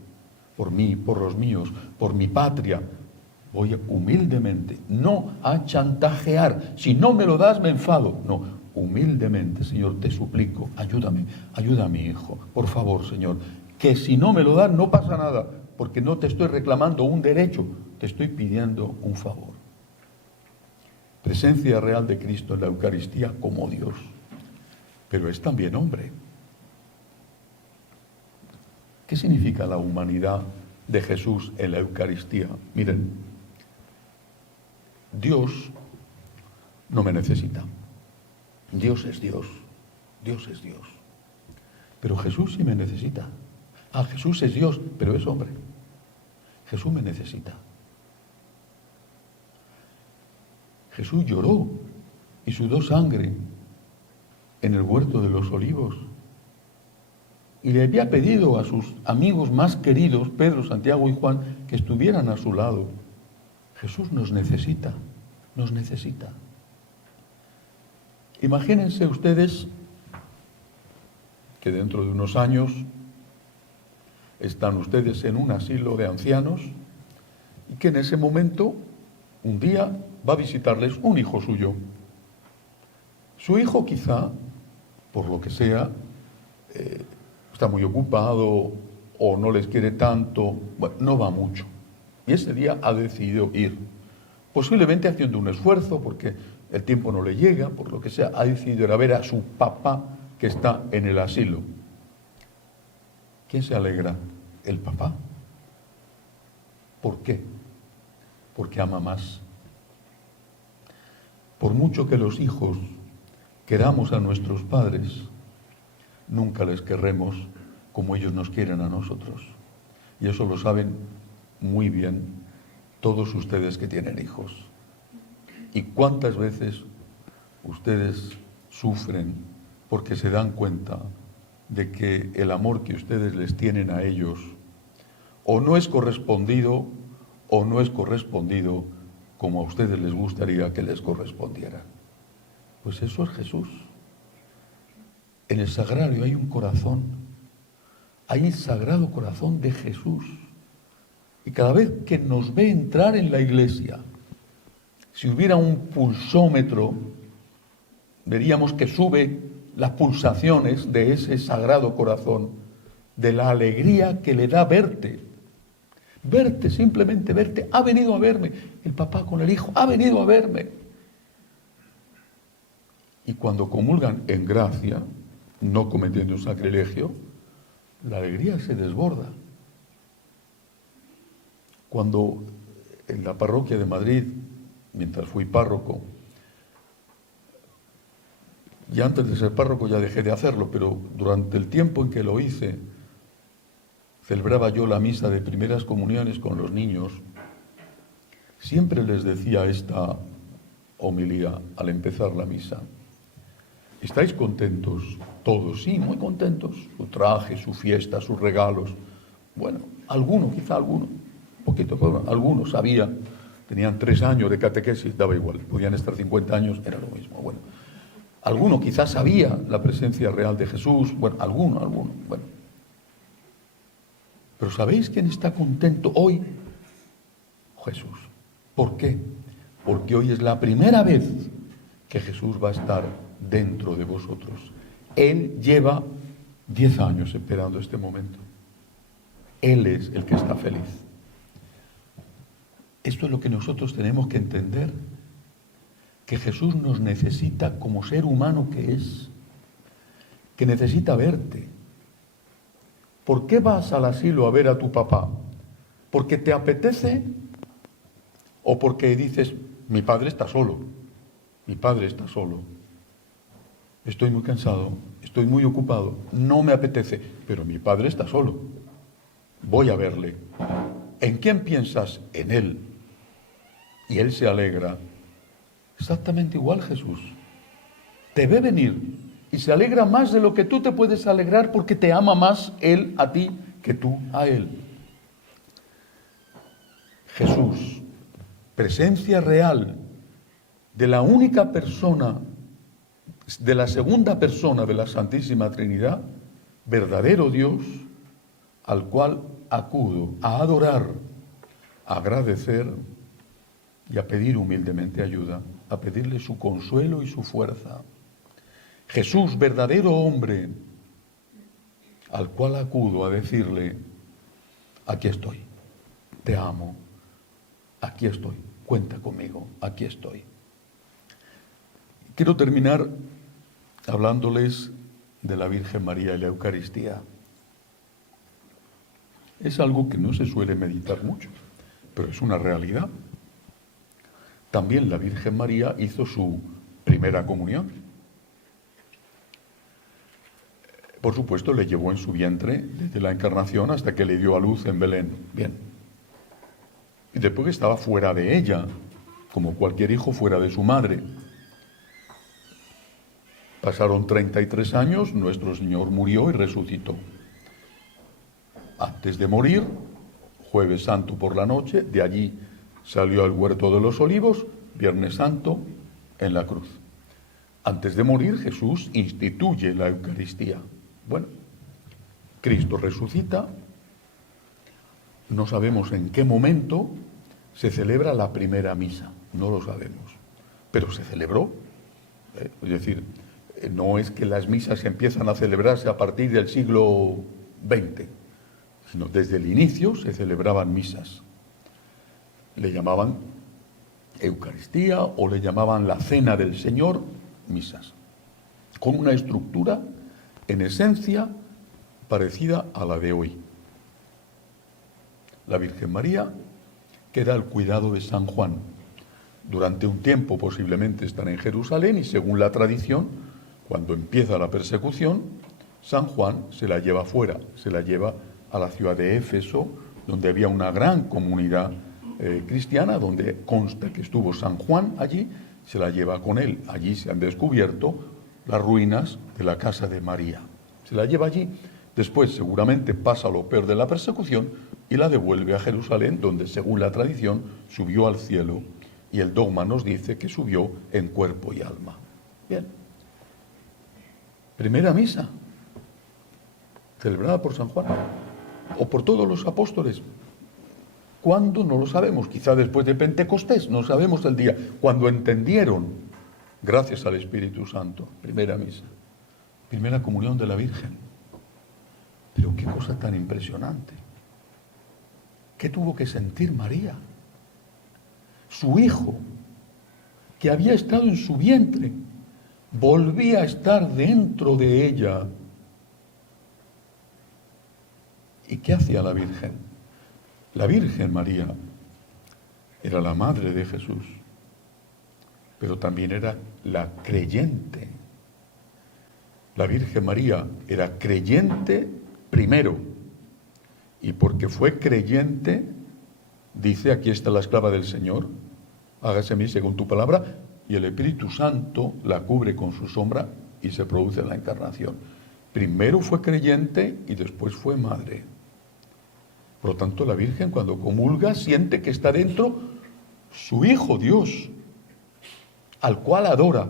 por mí, por los míos, por mi patria. Voy humildemente, no a chantajear. Si no me lo das, me enfado. No, humildemente: Señor, te suplico, ayúdame, ayuda a mi hijo, por favor, Señor, que si no me lo das no pasa nada, porque no te estoy reclamando un derecho, te estoy pidiendo un favor. Presencia real de Cristo en la Eucaristía como Dios, pero es también hombre. ¿Qué significa la humanidad de Jesús en la Eucaristía? Miren, Dios no me necesita. Dios es Dios. Dios es Dios. Pero Jesús sí me necesita. Jesús es Dios, pero es hombre. Jesús me necesita. Jesús lloró y sudó sangre en el huerto de los olivos. Y le había pedido a sus amigos más queridos, Pedro, Santiago y Juan, que estuvieran a su lado. Jesús nos necesita, nos necesita. Imagínense ustedes que dentro de unos años están ustedes en un asilo de ancianos y que en ese momento, un día, va a visitarles un hijo suyo. Su hijo quizá, por lo que sea, está muy ocupado o no les quiere tanto, bueno, no va mucho. Y ese día ha decidido ir. Posiblemente haciendo un esfuerzo porque el tiempo no le llega, por lo que sea, ha decidido ir a ver a su papá que está en el asilo. ¿Quién se alegra? El papá. ¿Por qué? Porque ama más. Por mucho que los hijos queramos a nuestros padres, nunca les querremos como ellos nos quieren a nosotros. Y eso lo saben muy bien todos ustedes que tienen hijos. ¿Y cuántas veces ustedes sufren porque se dan cuenta de que el amor que ustedes les tienen a ellos o no es correspondido como a ustedes les gustaría que les correspondiera. Pues eso es Jesús. En el sagrario hay un corazón, hay el sagrado corazón de Jesús. Y cada vez que nos ve entrar en la iglesia, si hubiera un pulsómetro, veríamos que sube las pulsaciones de ese sagrado corazón, de la alegría que le da verte. Verte, simplemente verte. Ha venido a verme. El papá con el hijo ha venido a verme. Y cuando comulgan en gracia, no cometiendo un sacrilegio, la alegría se desborda. Cuando en la parroquia de Madrid, mientras fui párroco, y antes de ser párroco ya dejé de hacerlo, pero durante el tiempo en que lo hice, celebraba yo la misa de primeras comuniones con los niños, siempre les decía esta homilía al empezar la misa. ¿Estáis contentos todos? Sí, muy contentos. Su traje, su fiesta, sus regalos. Bueno, quizá alguno, un poquito, bueno, algunos sabían, tenían 3 años de catequesis, daba igual, podían estar 50 años, era lo mismo. Bueno, alguno quizás sabía la presencia real de Jesús, bueno, alguno, bueno. Pero ¿sabéis quién está contento hoy? Jesús. ¿Por qué? Porque hoy es la primera vez que Jesús va a estar dentro de vosotros. Él lleva 10 años esperando este momento. Él es el que está feliz. Esto es lo que nosotros tenemos que entender, que Jesús nos necesita como ser humano que es, que necesita verte. ¿Por qué vas al asilo a ver a tu papá? ¿Porque te apetece? ¿O porque dices, mi padre está solo? Mi padre está solo. Estoy muy cansado, estoy muy ocupado, no me apetece, pero mi padre está solo. Voy a verle. ¿En quién piensas? En él. Y él se alegra. Exactamente igual Jesús. Te ve venir y se alegra más de lo que tú te puedes alegrar porque te ama más él a ti que tú a él. Jesús, presencia real de la única persona, de la segunda persona de la Santísima Trinidad, verdadero Dios, al cual acudo a adorar, a agradecer y a pedir humildemente ayuda, a pedirle su consuelo y su fuerza. Jesús, verdadero hombre, al cual acudo a decirle, aquí estoy, te amo, aquí estoy, cuenta conmigo, aquí estoy. Quiero terminar hablándoles de la Virgen María y la Eucaristía. Es algo que no se suele meditar mucho, pero es una realidad. También la Virgen María hizo su primera comunión. Por supuesto, le llevó en su vientre desde la encarnación hasta que le dio a luz en Belén. Bien. Y después estaba fuera de ella, como cualquier hijo fuera de su madre. Pasaron 33 años, nuestro Señor murió y resucitó. Antes de morir, Jueves Santo por la noche, de allí salió al huerto de los Olivos, Viernes Santo en la cruz. Antes de morir, Jesús instituye la Eucaristía. Bueno, Cristo resucita, no sabemos en qué momento se celebra la primera misa, no lo sabemos, pero se celebró. Es decir, no es que las misas empiezan a celebrarse a partir del siglo XX, sino desde el inicio se celebraban misas. Le llamaban Eucaristía o le llamaban la Cena del Señor, misas, con una estructura en esencia parecida a la de hoy. La Virgen María queda al cuidado de San Juan. Durante un tiempo posiblemente estará en Jerusalén y según la tradición, cuando empieza la persecución, San Juan se la lleva fuera, se la lleva a la ciudad de Éfeso, donde había una gran comunidad cristiana, donde consta que estuvo San Juan allí, se la lleva con él. Allí se han descubierto las ruinas de la casa de María. Se la lleva allí, después seguramente pasa lo peor de la persecución y la devuelve a Jerusalén, donde según la tradición subió al cielo Y el dogma nos dice que subió en cuerpo y alma. Bien. Primera misa, celebrada por San Juan, o por todos los apóstoles. ¿Cuándo? No lo sabemos. Quizá después de Pentecostés, no sabemos el día. Cuando entendieron, gracias al Espíritu Santo, primera misa, primera comunión de la Virgen. Pero qué cosa tan impresionante. ¿Qué tuvo que sentir María? Su hijo, que había estado en su vientre, volvía a estar dentro de ella. ¿Y qué hacía la Virgen? La Virgen María era la madre de Jesús, pero también era la creyente. La Virgen María era creyente primero, y porque fue creyente, dice, aquí está la esclava del Señor, hágase a mí según tu palabra, y el Espíritu Santo la cubre con su sombra y se produce la encarnación. Primero fue creyente y después fue madre. Por lo tanto, la Virgen cuando comulga siente que está dentro su Hijo Dios, al cual adora,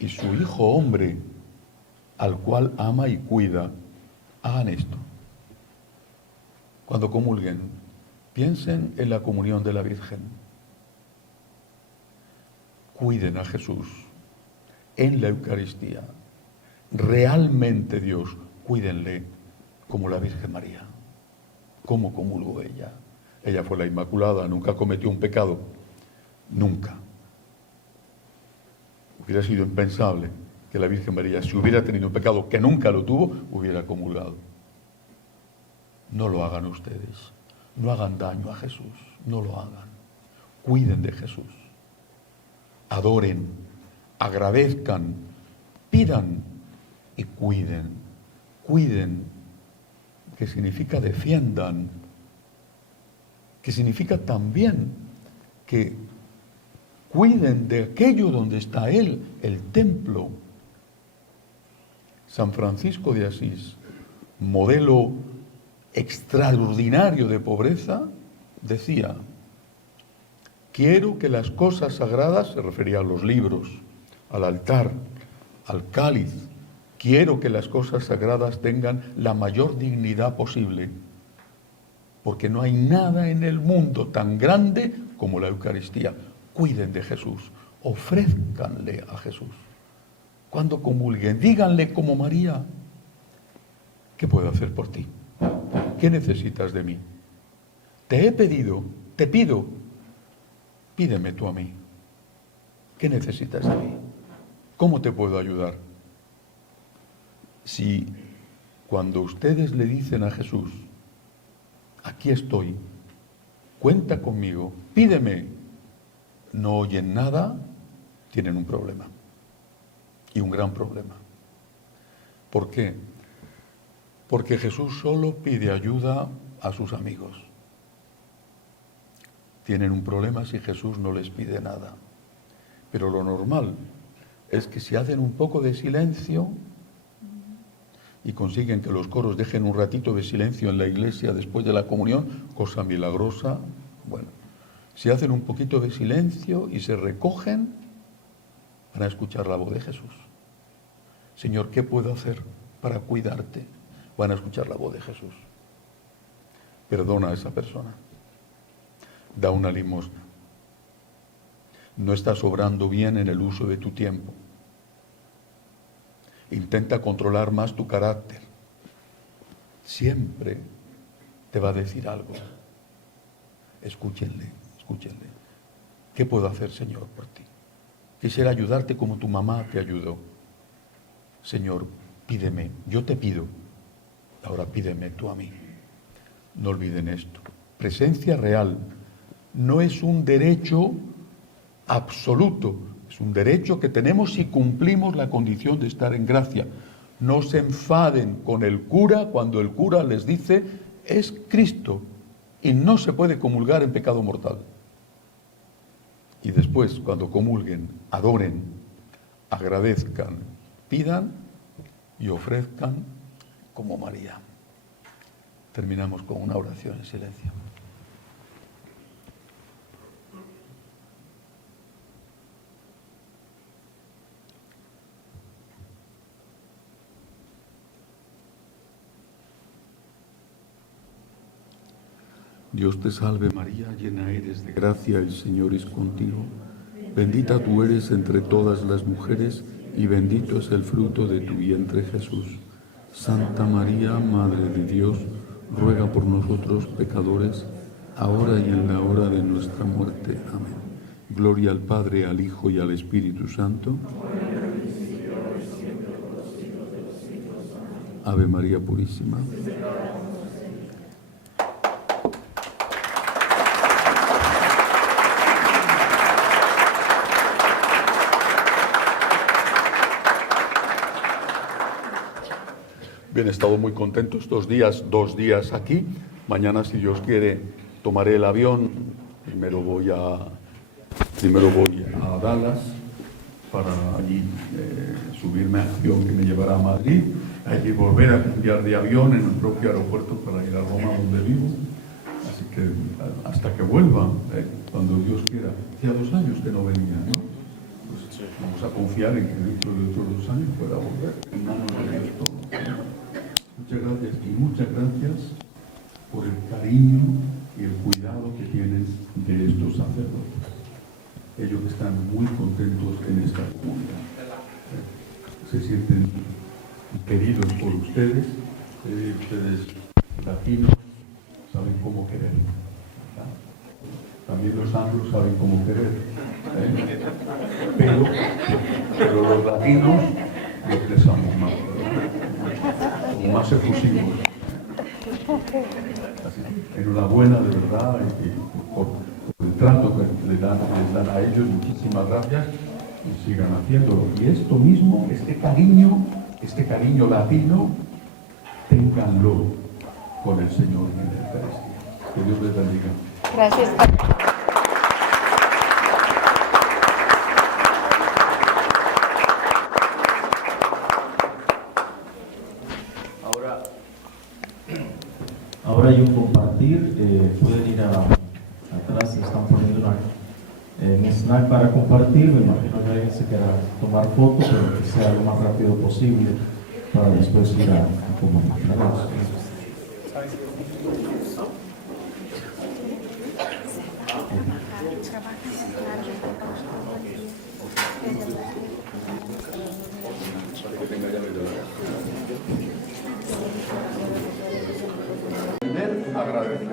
y su Hijo hombre, al cual ama y cuida. Hagan esto. Cuando comulguen, piensen en la comunión de la Virgen. Cuiden a Jesús en la Eucaristía. Realmente Dios, cuídenle como la Virgen María. ¿Cómo comulgó ella? Ella fue la Inmaculada, nunca cometió un pecado. Nunca. Hubiera sido impensable que la Virgen María, si hubiera tenido un pecado que nunca lo tuvo, hubiera comulgado. No lo hagan ustedes. No hagan daño a Jesús. No lo hagan. Cuiden de Jesús. Adoren, agradezcan, pidan y cuiden. Cuiden, que significa defiendan, que significa también que cuiden de aquello donde está Él, el templo. San Francisco de Asís, modelo extraordinario de pobreza, decía: quiero que las cosas sagradas, se refería a los libros, al altar, al cáliz, quiero que las cosas sagradas tengan la mayor dignidad posible, porque no hay nada en el mundo tan grande como la Eucaristía. Cuiden de Jesús, ofrézcanle a Jesús. Cuando comulguen, díganle como María: ¿qué puedo hacer por ti? ¿Qué necesitas de mí? Te he pedido, te pido, pídeme tú a mí. ¿Qué necesitas de mí? ¿Cómo te puedo ayudar? Si cuando ustedes le dicen a Jesús: aquí estoy, cuenta conmigo, pídeme, no oyen nada, tienen un problema. Y un gran problema. ¿Por qué? Porque Jesús solo pide ayuda a sus amigos. Tienen un problema si Jesús no les pide nada. Pero lo normal es que si hacen un poco de silencio y consiguen que los coros dejen un ratito de silencio en la iglesia después de la comunión, cosa milagrosa, bueno, si hacen un poquito de silencio y se recogen, van a escuchar la voz de Jesús. Señor, ¿qué puedo hacer para cuidarte? Van a escuchar la voz de Jesús. Perdona a esa persona. Da una limosna. No estás obrando bien en el uso de tu tiempo. Intenta controlar más tu carácter. Siempre te va a decir algo. Escúchenle, escúchenle. ¿Qué puedo hacer, Señor, por ti? Quisiera ayudarte como tu mamá te ayudó. Señor, pídeme, yo te pido. Ahora pídeme tú a mí. No olviden esto. Presencia real no es un derecho absoluto, es un derecho que tenemos si cumplimos la condición de estar en gracia. No se enfaden con el cura cuando el cura les dice: es Cristo y no se puede comulgar en pecado mortal. Y después, cuando comulguen, adoren, agradezcan, pidan y ofrezcan como María. Terminamos con una oración en silencio. Dios te salve María, llena eres de gracia, el Señor es contigo. Bendita tú eres entre todas las mujeres y bendito es el fruto de tu vientre Jesús. Santa María, Madre de Dios, ruega por nosotros pecadores, ahora y en la hora de nuestra muerte. Amén. Gloria al Padre, al Hijo y al Espíritu Santo. Ave María Purísima. Bien, he estado muy contento estos días, 2 días aquí. Mañana, si Dios quiere, tomaré el avión. Primero voy a Dallas para allí subirme al avión que me llevará a Madrid. Allí volver a cambiar de avión en el propio aeropuerto para ir a Roma, donde vivo. Así que hasta que vuelva, cuando Dios quiera. Hacía 2 años que no venía, ¿no? Pues vamos a confiar en que dentro de otros 2 años pueda volver. En manos de Dios todo. Muchas gracias y muchas gracias por el cariño y el cuidado que tienen de estos sacerdotes. Ellos están muy contentos en esta comunidad. Se sienten queridos por ustedes. Ustedes latinos saben cómo querer, ¿verdad? También los anglos saben cómo querer, pero los latinos lo expresamos más, ¿verdad? Como más efusivos. Enhorabuena de verdad por el trato que les dan a ellos. Muchísimas gracias y sigan haciéndolo. Y esto mismo, este cariño latino, ténganlo con el Señor en la Eucaristía. Que Dios les bendiga. Gracias. Ahora hay un compartir, pueden ir atrás, están poniendo un snack para compartir. Me imagino que alguien se quiera tomar fotos, pero que sea lo más rápido posible para después ir a comunicar. Agradecer.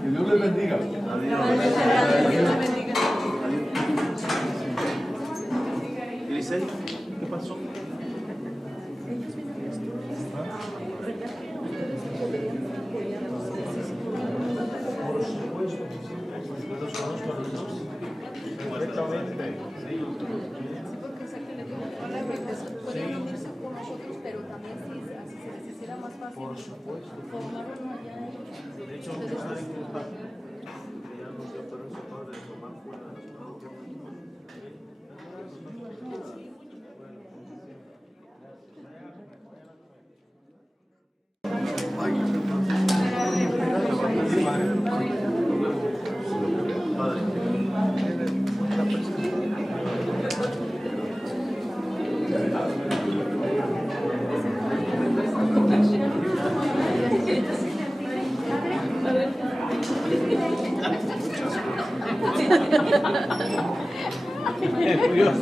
Que Dios les bendiga. Grisel, ¿qué pasó? Por supuesto, los conozco a los dos. Correctamente. Podrían unirse con nosotros, pero también si así se les hiciera más fácil. Por supuesto. Formaron allá ellos. De hecho, no saben que ya nos dio permiso para tomar fuera de las curioso.